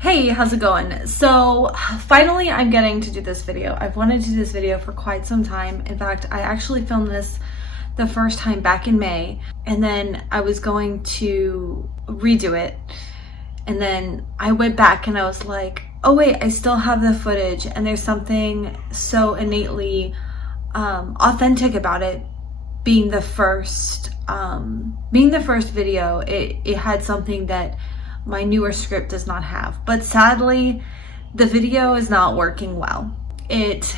Hey, how's it going? So finally I'm getting to do this video. I've wanted to do this video for quite some time. In fact, I actually filmed this the first time back in May, and then I was going to redo it. And then I went back and I was like, oh wait, I still have the footage, and there's something so innately authentic about it being the first video. It had something that my newer script does not have. But sadly, the video is not working well. It's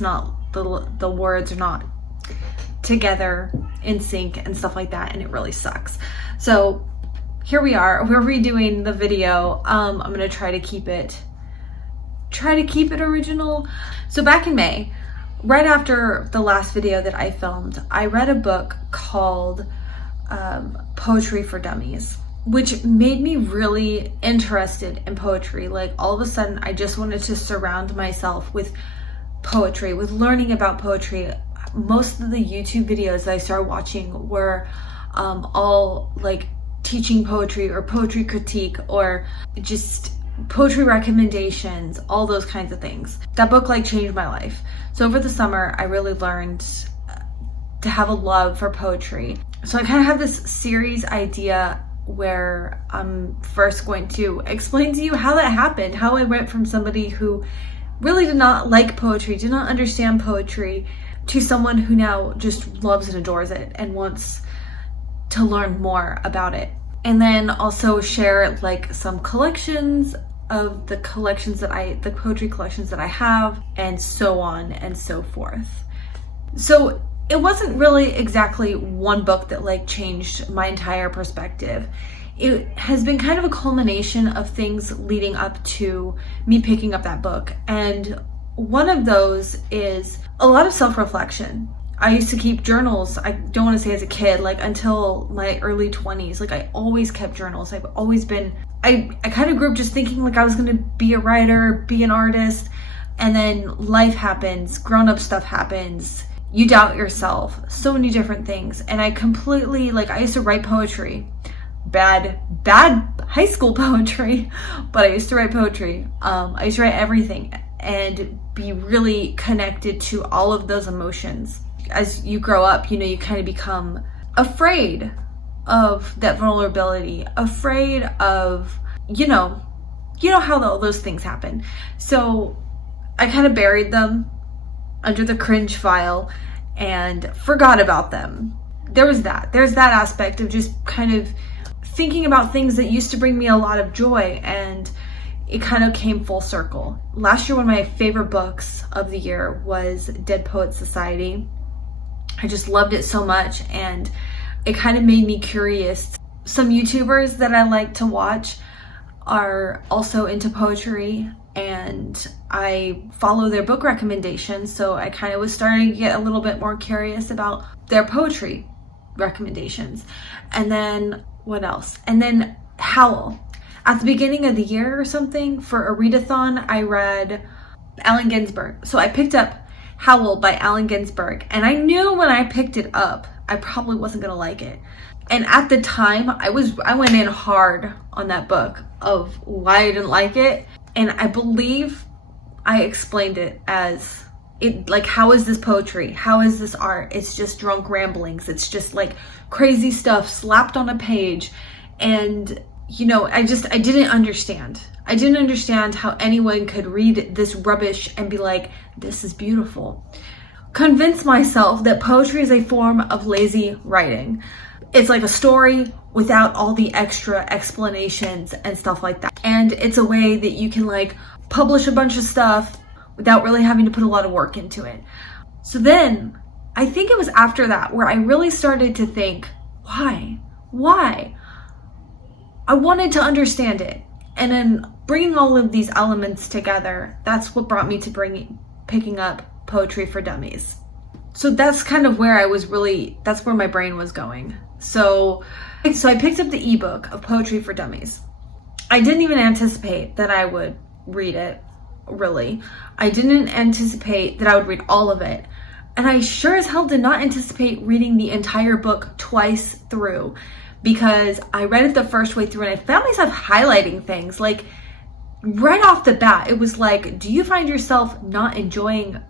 not, the words are not together in sync and stuff like that, and it really sucks. So here we are, we're redoing the video. I'm gonna try to keep it original. So back in May, right after the last video that I filmed, I read a book called Poetry for Dummies, which made me really interested in poetry. Like, all of a sudden, I just wanted to surround myself with poetry, with learning about poetry. Most of the YouTube videos that I started watching were all like teaching poetry or poetry critique or just poetry recommendations, all those kinds of things. That book like changed my life. So over the summer, I really learned to have a love for poetry. So I kind of have this series idea where I'm first going to explain to you how that happened, how I went from somebody who really did not like poetry, did not understand poetry, to someone who now just loves and adores it and wants to learn more about it. And then also share like some collections of the poetry collections that I have, and so on and so forth. So it wasn't really exactly one book that like changed my entire perspective. It has been kind of a culmination of things leading up to me picking up that book. And one of those is a lot of self-reflection. I used to keep journals. I don't want to say as a kid, like until my early 20s, like I always kept journals. I've always been, I kind of grew up just thinking like I was going to be a writer, be an artist, and then life happens, grown-up stuff happens. You doubt yourself, so many different things. And I completely, like, I used to write poetry, bad high school poetry, but I used to write poetry. I used to write everything and be really connected to all of those emotions. As you grow up, you kind of become afraid of that vulnerability, afraid of, you know how all those things happen. So I kind of buried them under the cringe file and forgot about them. There's that aspect of just kind of thinking about things that used to bring me a lot of joy, and it kind of came full circle. Last year, one of my favorite books of the year was Dead Poets Society. I just loved it so much, and it kind of made me curious. Some YouTubers that I like to watch are also into poetry, and I follow their book recommendations, so I kind of was starting to get a little bit more curious about their poetry recommendations. And then what else? And then Howl. At the beginning of the year or something, for a readathon, I read Allen Ginsberg. So I picked up Howl by Allen Ginsberg, and I knew when I picked it up, I probably wasn't gonna like it. And at the time, I went in hard on that book of why I didn't like it. And I believe I explained it as, how is this poetry? How is this art? It's just drunk ramblings. It's just like crazy stuff slapped on a page. And, I didn't understand. I didn't understand how anyone could read this rubbish and be like, this is beautiful. Convince myself that poetry is a form of lazy writing. It's like a story without all the extra explanations and stuff like that. And it's a way that you can like publish a bunch of stuff without really having to put a lot of work into it. So then I think it was after that where I really started to think, why? I wanted to understand it. And then bringing all of these elements together, that's what brought me to picking up Poetry for Dummies. So that's kind of where that's where my brain was going. So I picked up the ebook of Poetry for Dummies. I didn't even anticipate that I would read it, really. I didn't anticipate that I would read all of it. And I sure as hell did not anticipate reading the entire book twice through. because I read it the first way through and I found myself highlighting things. Like right off the bat, it was like, do you find yourself not enjoying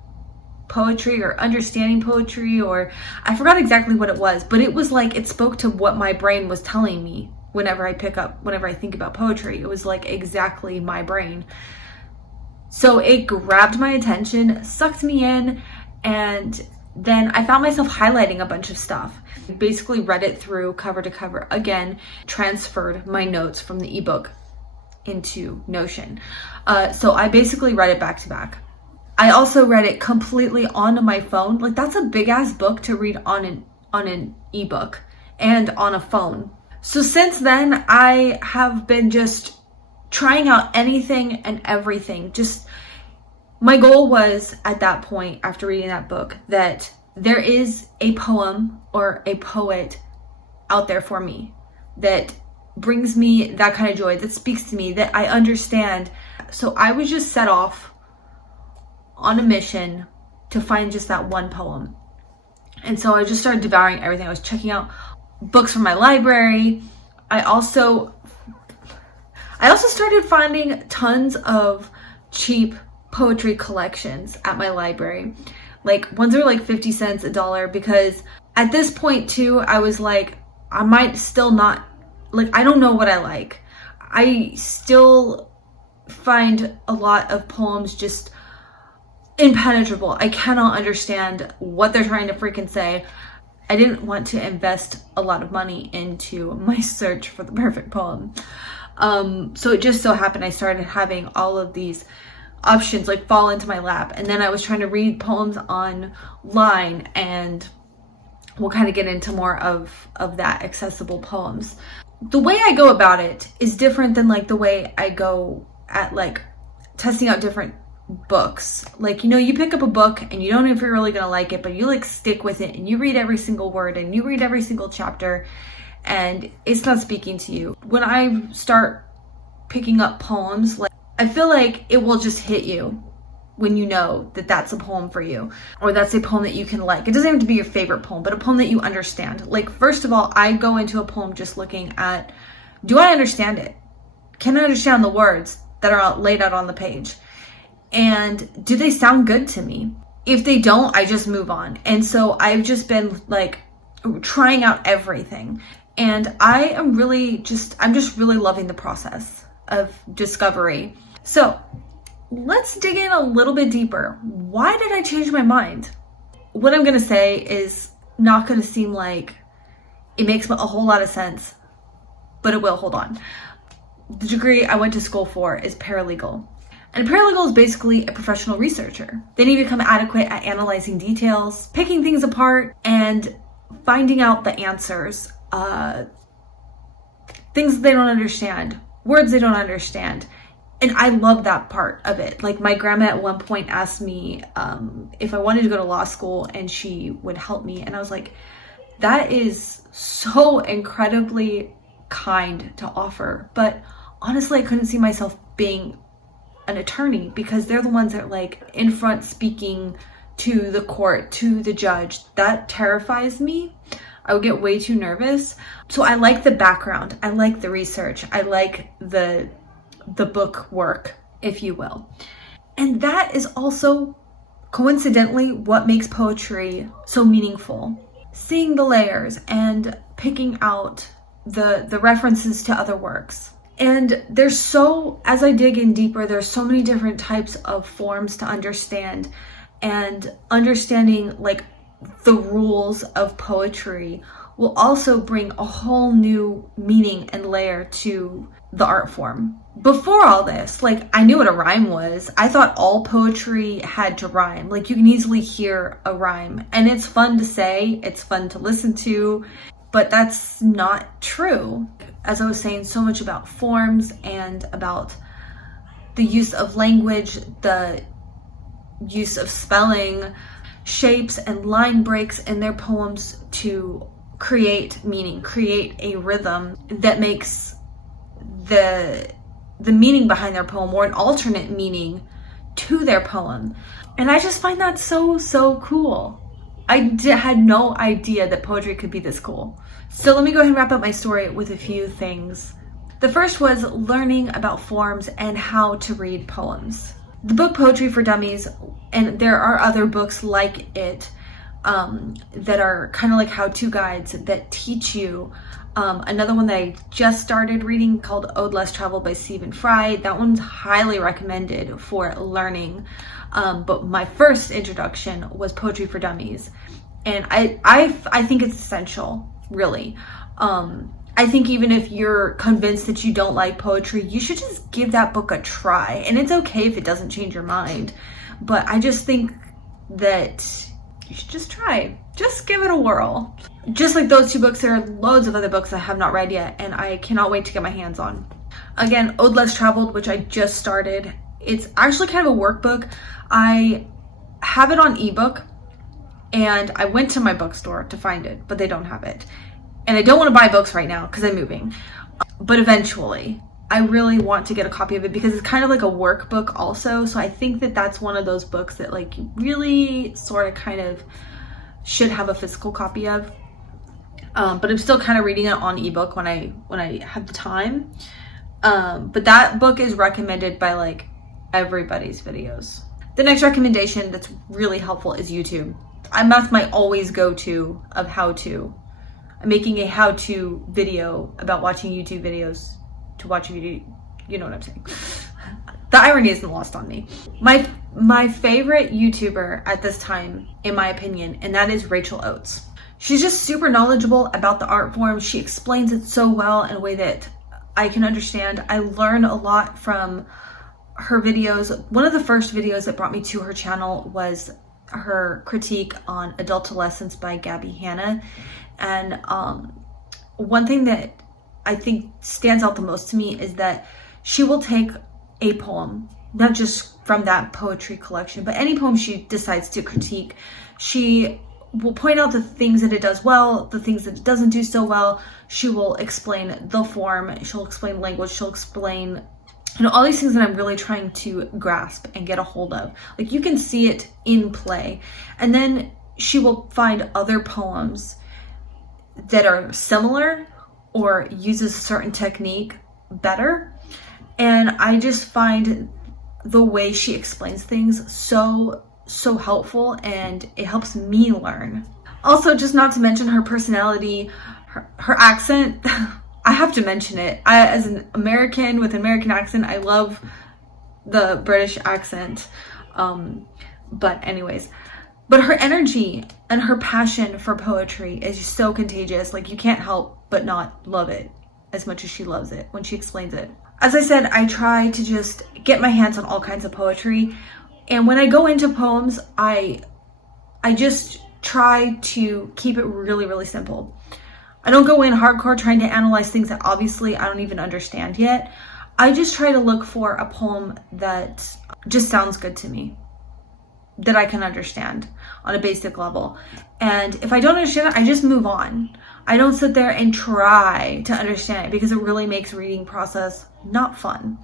poetry or understanding poetry? Or I forgot exactly what it was, but it was like it spoke to what my brain was telling me whenever I think about poetry. It was like exactly my brain. So it grabbed my attention, sucked me in, and then I found myself highlighting a bunch of stuff. Basically read it through cover to cover. Again, transferred my notes from the ebook into Notion. So I basically read it back to back. I also read it completely onto my phone. Like that's a big ass book to read on an ebook and on a phone. So since then, I have been just trying out anything and everything. Just my goal was at that point, after reading that book, that there is a poem or a poet out there for me that brings me that kind of joy, that speaks to me, that I understand. So I was just set off on a mission to find just that one poem. And so I just started devouring everything. I was checking out books from my library. I also started finding tons of cheap poetry collections at my library. Like ones are like 50 cents, $1, because at this point too, I was like, I might still not, like, I don't know what I like. I still find a lot of poems just impenetrable. I cannot understand what they're trying to freaking say. I didn't want to invest a lot of money into my search for the perfect poem. So it just so happened I started having all of these options like fall into my lap. And then I was trying to read poems online, and we'll kind of get into more of that, accessible poems. The way I go about it is different than like the way I go at like testing out different books. Like, you know, you pick up a book and you don't know if you're really gonna like it, but you like stick with it and you read every single word and you read every single chapter and it's not speaking to you. When I start picking up poems, like I feel like it will just hit you when you know that that's a poem for you, or that's a poem that you can like. It doesn't have to be your favorite poem, but a poem that you understand. Like, first of all, I go into a poem just looking at, do I understand it? Can I understand the words that are laid out on the page? And do they sound good to me? If they don't, I just move on. And so I've just been like trying out everything. And I'm just really loving the process of discovery. So let's dig in a little bit deeper. Why did I change my mind? What I'm going to say is not going to seem like it makes a whole lot of sense, but it will. Hold on. The degree I went to school for is paralegal. And a paralegal is basically a professional researcher. They need to become adequate at analyzing details, picking things apart, and finding out the answers. Things they don't understand, words they don't understand. And I love that part of it. Like my grandma at one point asked me if I wanted to go to law school and she would help me. And I was like, that is so incredibly kind to offer. But honestly, I couldn't see myself being an attorney because they're the ones that are like in front speaking to the court, to the judge. That terrifies me. I would get way too nervous. So I like the background. I like the research. I like the book work, if you will. And that is also coincidentally what makes poetry so meaningful. Seeing the layers and picking out the references to other works. And as I dig in deeper, there's so many different types of forms to understand, and understanding like the rules of poetry will also bring a whole new meaning and layer to the art form. Before all this, like I knew what a rhyme was. I thought all poetry had to rhyme. Like you can easily hear a rhyme, and it's fun to say, it's fun to listen to, but that's not true. As I was saying, so much about forms and about the use of language, the use of spelling, shapes and line breaks in their poems to create meaning, create a rhythm that makes the meaning behind their poem or an alternate meaning to their poem. And I just find that so cool. had no idea that poetry could be this cool. So let me go ahead and wrap up my story with a few things. The first was learning about forms and how to read poems. The book Poetry for Dummies, and there are other books like it that are kind of like how-to guides that teach you. Another one that I just started reading called Ode Less Traveled by Stephen Fry. That one's highly recommended for learning. But my first introduction was Poetry for Dummies. And I think it's essential, really. I think even if you're convinced that you don't like poetry, you should just give that book a try. And it's okay if it doesn't change your mind. But I just think that you should just try. Just give it a whirl. Just like those two books, there are loads of other books I have not read yet, and I cannot wait to get my hands on. Again, Ode Less Traveled, which I just started. It's actually kind of a workbook. I have it on ebook, and I went to my bookstore to find it, but they don't have it. And I don't want to buy books right now because I'm moving. But eventually, I really want to get a copy of it because it's kind of like a workbook also. So I think that that's one of those books that like you really sort of kind of should have a physical copy of. But I'm still kind of reading it on ebook when I have the time. But that book is recommended by like everybody's videos. The next recommendation that's really helpful is YouTube. That's my always go-to of how-to. I'm making a how-to video about watching YouTube videos to watch a video. You know what I'm saying. The irony isn't lost on me. My favorite YouTuber at this time, in my opinion, and that is Rachel Oats. She's just super knowledgeable about the art form. She explains it so well in a way that I can understand. I learn a lot from her videos. One of the first videos that brought me to her channel was her critique on Adultolescence by Gabby Hanna. And one thing that I think stands out the most to me is that she will take a poem, not just from that poetry collection, but any poem she decides to critique. She will point out the things that it does well, the things that it doesn't do so well. She will explain the form, she'll explain language, she'll explain, you know, all these things that I'm really trying to grasp and get a hold of. Like you can see it in play. And then she will find other poems that are similar or uses a certain technique better. And I just find the way she explains things so helpful, and it helps me learn. Also, just not to mention her personality, her accent. I have to mention it. As an American with an American accent, I love the British accent. But anyways, but her energy and her passion for poetry is just so contagious. Like you can't help but not love it as much as she loves it when she explains it. As I said, I try to just get my hands on all kinds of poetry. And when I go into poems, I just try to keep it really, really simple. I don't go in hardcore trying to analyze things that obviously I don't even understand yet. I just try to look for a poem that just sounds good to me, that I can understand on a basic level. And if I don't understand it, I just move on. I don't sit there and try to understand it because it really makes reading process not fun.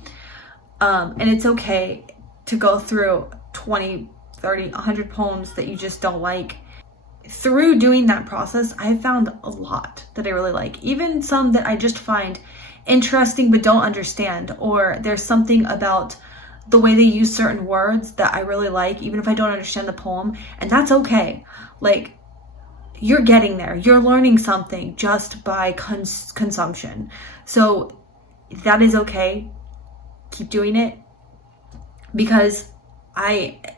And it's okay to go through 20, 30, 100 poems that you just don't like. Through doing that process, I found a lot that I really like. Even some that I just find interesting but don't understand, or there's something about the way they use certain words that I really like, even if I don't understand the poem, and that's okay. Like, you're getting there. You're learning something just by consumption. So that is okay. Keep doing it, because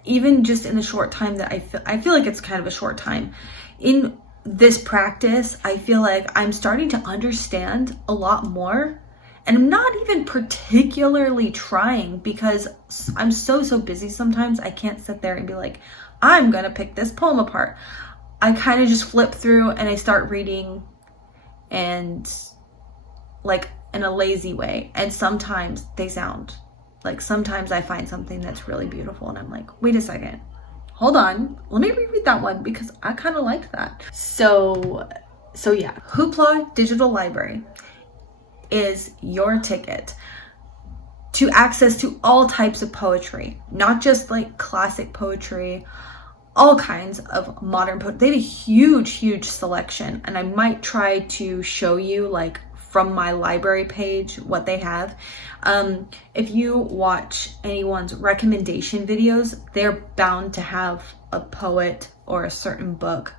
even just in the short time that I feel like it's kind of a short time in this practice, I feel like I'm starting to understand a lot more. And I'm not even particularly trying because I'm so busy sometimes. I can't sit there and be like, I'm gonna pick this poem apart. I kind of just flip through and I start reading, and like in a lazy way. And sometimes they sound like, sometimes I find something that's really beautiful and I'm like, wait a second, hold on, let me reread that one because I kind of liked that. So yeah, Hoopla Digital Library is your ticket to access to all types of poetry, not just like classic poetry, all kinds of modern poetry. They have a huge selection, and I might try to show you like from my library page what they have. If you watch anyone's recommendation videos, they're bound to have a poet or a certain book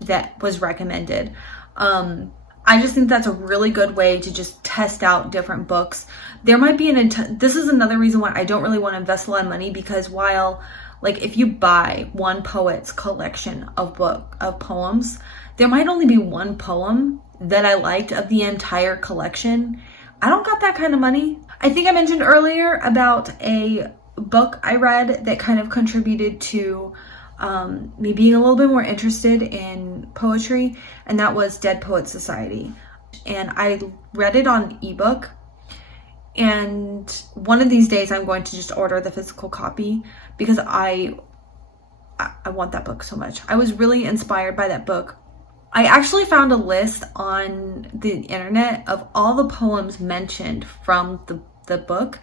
that was recommended. I just think that's a really good way to just test out different books. There might be this is another reason why I don't really want to invest a lot of money, because while like if you buy one poet's collection of poems, there might only be one poem that I liked of the entire collection. I don't got that kind of money. I think I mentioned earlier about a book I read that kind of contributed to me being a little bit more interested in poetry, and that was Dead Poets Society. And I read it on ebook, and one of these days I'm going to just order the physical copy because I want that book so much. I was really inspired by that book. I actually found a list on the internet of all the poems mentioned from the book.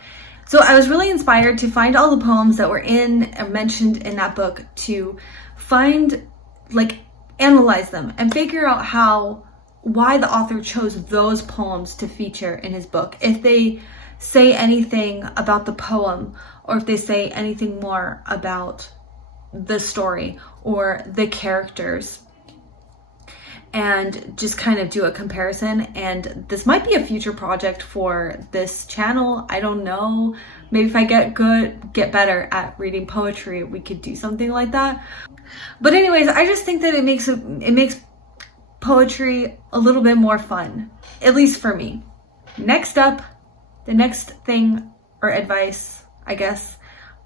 So I was really inspired to find all the poems that were mentioned in that book, to find, like, analyze them and figure out why the author chose those poems to feature in his book. If they say anything about the poem, or if they say anything more about the story or the characters, and just kind of do a comparison. And this might be a future project for this channel. I don't know. Maybe if I get better at reading poetry, we could do something like that. But anyways, I just think that it makes poetry a little bit more fun, at least for me. Next up, the next thing, or advice, I guess.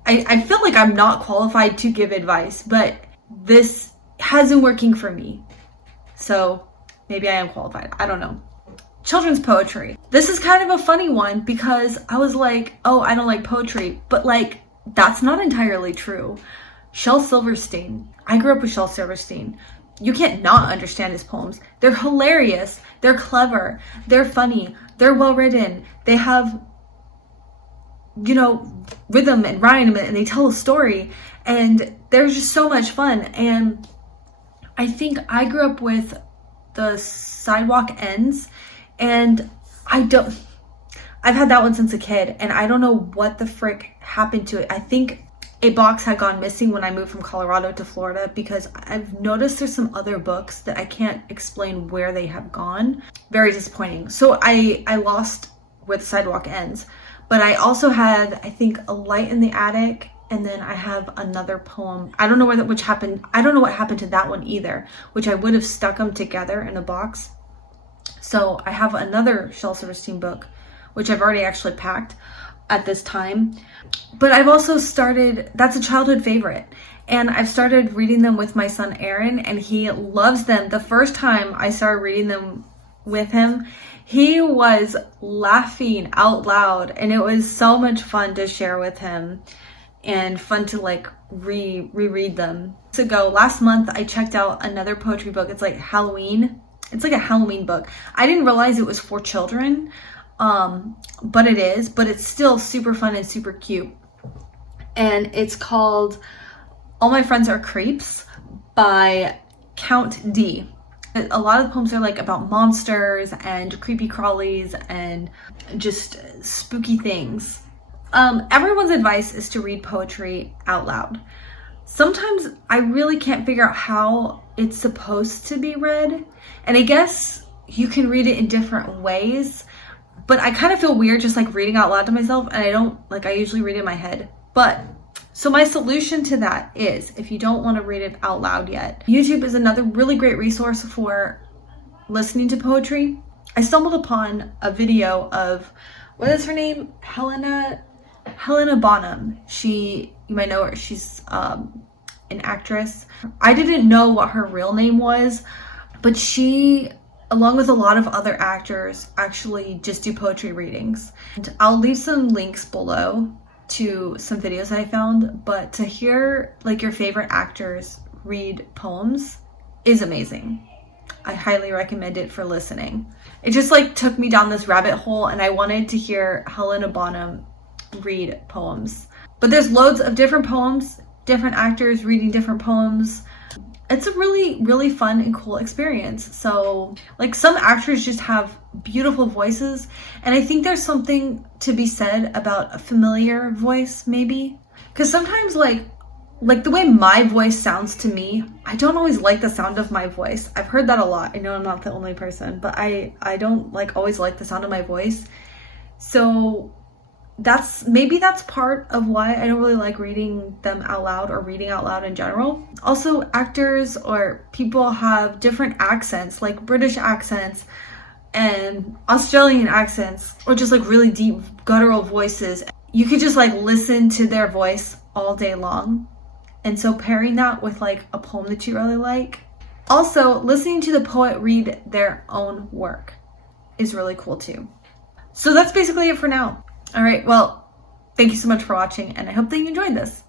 I feel like I'm not qualified to give advice, but this has been working for me. So maybe I am qualified. I don't know. Children's poetry. This is kind of a funny one because I was like, oh, I don't like poetry. But like, that's not entirely true. Shel Silverstein. I grew up with Shel Silverstein. You can't not understand his poems. They're hilarious. They're clever. They're funny. They're well written. They have, rhythm and rhyme, and they tell a story. And they're just so much fun. And I think I grew up with The Sidewalk Ends, and I've had that one since a kid, and I don't know what the frick happened to it. I think a box had gone missing when I moved from Colorado to Florida, because I've noticed there's some other books that I can't explain where they have gone. Very disappointing. So I lost Where the Sidewalk Ends, but I also had, I think, A Light in the Attic. And then I have another poem. I don't know which happened. I don't know what happened to that one either, which I would have stuck them together in a box. So I have another Shel Silverstein book, which I've already actually packed at this time. But I've also started, that's a childhood favorite. And I've started reading them with my son Aaron, and he loves them. The first time I started reading them with him, he was laughing out loud, and it was so much fun to share with him. And fun to like reread them. Last month, I checked out another poetry book. It's like Halloween. It's like a Halloween book. I didn't realize it was for children, but it is. But it's still super fun and super cute. And it's called All My Friends Are Creeps by Count D. A lot of the poems are like about monsters and creepy crawlies and just spooky things. Everyone's advice is to read poetry out loud. Sometimes I really can't figure out how it's supposed to be read. And I guess you can read it in different ways, but I kind of feel weird just like reading out loud to myself, and I usually read in my head. So my solution to that is, if you don't want to read it out loud yet, YouTube is another really great resource for listening to poetry. I stumbled upon a video of, what is her name? Helena Bohnam. You might know her. She's an actress. I didn't know what her real name was, but she, along with a lot of other actors, actually just do poetry readings. And I'll leave some links below to some videos that I found, but to hear like your favorite actors read poems is amazing. I highly recommend it for listening. It just like took me down this rabbit hole, and I wanted to hear Helena Bohnam read poems. But there's loads of different poems different actors reading different poems. It's a really, really fun and cool experience. So like some actors just have beautiful voices, and I think there's something to be said about a familiar voice maybe. Because sometimes like the way my voice sounds to me, I don't always like the sound of my voice. I've heard that a lot. I know I'm not the only person, but I don't like always like the sound of my voice. So that's part of why I don't really like reading them out loud or reading out loud in general. Also, actors or people have different accents, like British accents and Australian accents, or just like really deep guttural voices. You could just like listen to their voice all day long. And so pairing that with like a poem that you really like. Also, listening to the poet read their own work is really cool too. So that's basically it for now. All right, well, thank you so much for watching, and I hope that you enjoyed this.